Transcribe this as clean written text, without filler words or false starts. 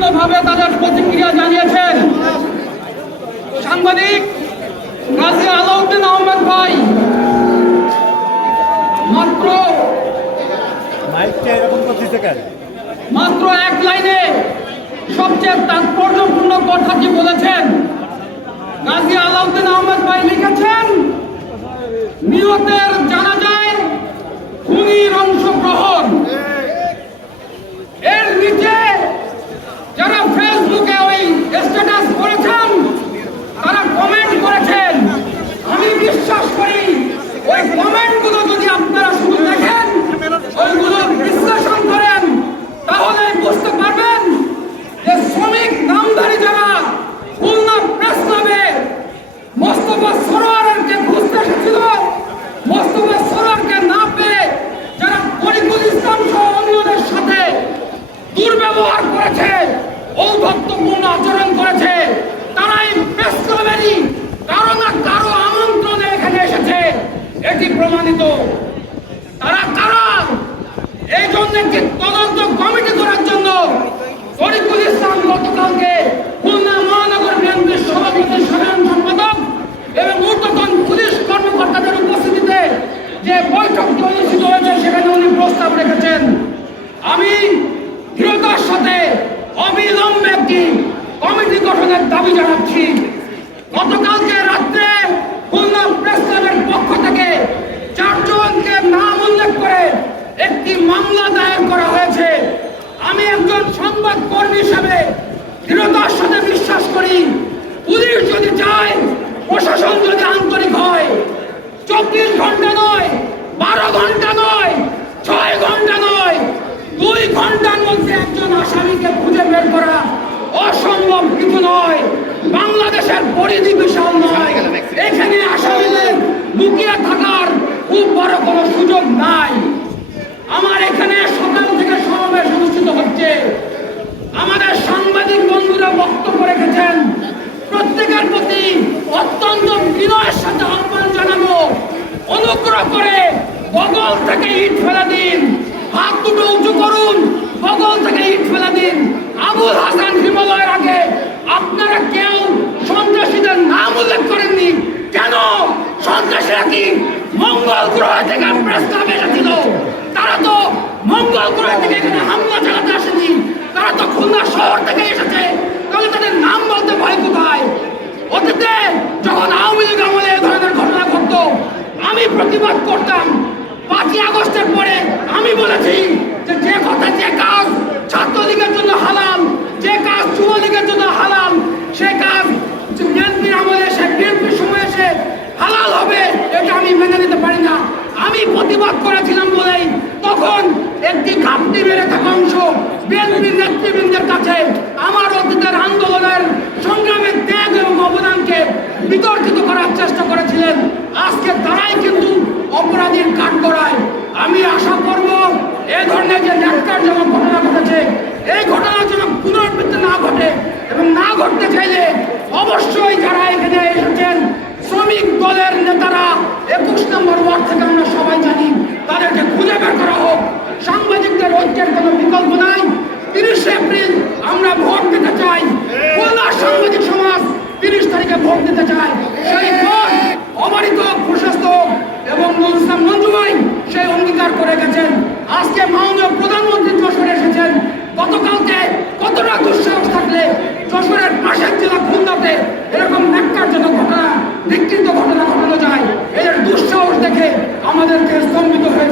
বিভিন্নভাবে তাদের প্রতিক্রিয়া জানিয়েছেন। সাংবাদিক গাজী আলাউদ্দিন আহমেদ ভাই মাত্র এক লাইনে সবচেয়ে তাৎপর্যপূর্ণ কথাটি বলেছেন। গাজী আলাউদ্দিন আহমেদ ভাই লিখেছেন, নিহতের জানাজায় খুনির অংশগ্রহণ। এর নিচে যারা ফেসবুকে ওই স্ট্যাটাস করেছেন তারা কমেন্ট করেছেন। আমি বিশ্বাস করি ওই কমেন্টগুলো যদি আপনারা শুধু দেখেন, ওইগুলো বিশ্লেষণ করেন, তাহলে বুঝতে পারবেন যে শ্রমিক নামধারী যারা খুলনা প্রেস ক্লাবে মোস্তফা সরোয়ারকে খুঁজতে এসেছিল, মোস্তফা সরোয়ারকে না পেয়ে যারা তরিকুল ইসলাম সহ অন্যদের সাথে দুর্ব্যবহার করেছে, ঔদ্ধত্যপূর্ণ আচরণ করেছে, তারাই প্রেস ক্লাবেরই কারো না কারো আমন্ত্রণে এখানে এসেছে, এটি প্রমাণিত। তারা কারা? এই জন্য একটি তদন্ত কমিটি করার জন্য তরিকুল ইসলাম গতকালকে খুলনা মহানগর বিএনপির সভাপতি, সাধারণ সম্পাদক এবং ঊর্ধ্বতন পুলিশ কর্মকর্তাদের উপস্থিতিতে যে বৈঠকটি অনুষ্ঠিত হয়েছে সেখানে উনি প্রস্তাব রেখেছেন। আমি দৃঢ়তার সাথে অবিলম্বে একটি কমিটি গঠনের দাবি জানাচ্ছি। গতকালকে রাত্রে খুলনা প্রেস ক্লাবের পক্ষ থেকে 4 জনকে নাম উল্লেখ করে একটি মামলা দায়ের করা হয়েছে। আমি একজন সংবাদ কর্মী হিসেবে দৃঢ়তার সাথে বিশ্বাস করি, পুলিশ যদি চায়, প্রশাসন যদি আন্তরিক হয়, 24 ঘন্টা নয়, 12 ঘন্টা নয়, 6 ঘন্টা নয়, 2 ঘন্টার মধ্যে একজন আসামিকে খুঁজে বের করা অসম্ভব কিছু নয়। বাংলাদেশের পরিধি বিশাল নয়, এখানে আসামিদের লুকিয়ে থাকার খুব বড় কোনো সুযোগ নাই। আমার এখানে সকাল থেকে সমাবেশ অনুষ্ঠিত হচ্ছে। আমাদের সাংবাদিক বন্ধুরা বক্তব্য রেখেছেন। প্রত্যেকের প্রতি অত্যন্ত বিনয়ের সাথে আহ্বান জানাবো, অনুগ্রহ করে বগল থেকে ইট ফেলে দিন, হাত দুটো উঁচু করুন, বগল থেকে ইট ফেলে দিন। আবুল হাসান হিমালয়ের আগে আপনারা কেউ সন্ত্রাসীদের নাম উল্লেখ করেননি কেন? সন্ত্রাসীরা কি মঙ্গল গ্রহ থেকে প্রেস ক্লাবে এসেছিল? তারা তো মঙ্গল গ্রহ থেকে এখানে হামলা চালাতে আসেনি, তারা তো খুলনা শহর থেকে এসেছে। তাহলে তাদের নাম বলতে ভয় কোথায়? অতীতে যখন আওয়ামী লীগ আমলে এই ধরনের ঘটনা ঘটতো, আমি প্রতিবাদ করতাম। 5ই আগস্টের পরে আমি বলেছি যে যে কথা, যে কাজ ছাত্রলীগের জন্য হালাল, যে কাজ যুবলীগের জন্য হালাল, সে কাজ বিএনপির আমলে এসে, বিএনপির সময় এসে হালাল হবে, এটা আমি মেনে নিতে পারি না। আমি প্রতিবাদ করেছিলাম বলেই তখন একটি ঘাপটি মেরে থাকা অংশ বিএনপির নেতৃবৃন্দের কাছে আমার অতীতের আন্দোলনের সংগ্রামের ত্যাগ এবং অবদানকে বিতর্কিত করার চেষ্টা করেছিলেন। আজকে তারাই কিন্তু অপরাধীর কাঠ গড়ায়। আমি আশা করব এই ধরনের যে ন্যাক্কারজনক ঘটনা ঘটেছে, এই ঘটনার যেন পুনরাবৃত্তি না ঘটে, এবং না ঘটতে চাইলে অবশ্যই যারা এখানে এসেছেন শ্রমিক দলের নেতারা 21 নম্বর ওয়ার্ড থেকে আমরা সবাই জানি, তাদেরকে খুঁজে বের করা হোক। সাংবাদিকদের ঐক্যের কোনো বিকল্প নাই। 30 এপ্রিল আমরা ভোট দিতে চাই, খুলনা সাংবাদিক সমাজ 30 তারিখে ভোট দিতে চাই। সেই ভোট অবারিত, প্রশস্ত এবং মঞ্জু ভাই সেই অঙ্গীকার করে গেছেন। আজকে মাননীয় প্রধানমন্ত্রী যশোরে এসেছেন। গতকালকে কতটা দুঃসাহস থাকলে যশোরের পাশের জেলা খুলনাতে এরকম ন্যাক্কারজনক ঘটনা, বিকৃত ঘটনা ঘটানো যায়? এদের দুঃসাহস দেখে আমাদেরকে স্তম্ভিত হয়ে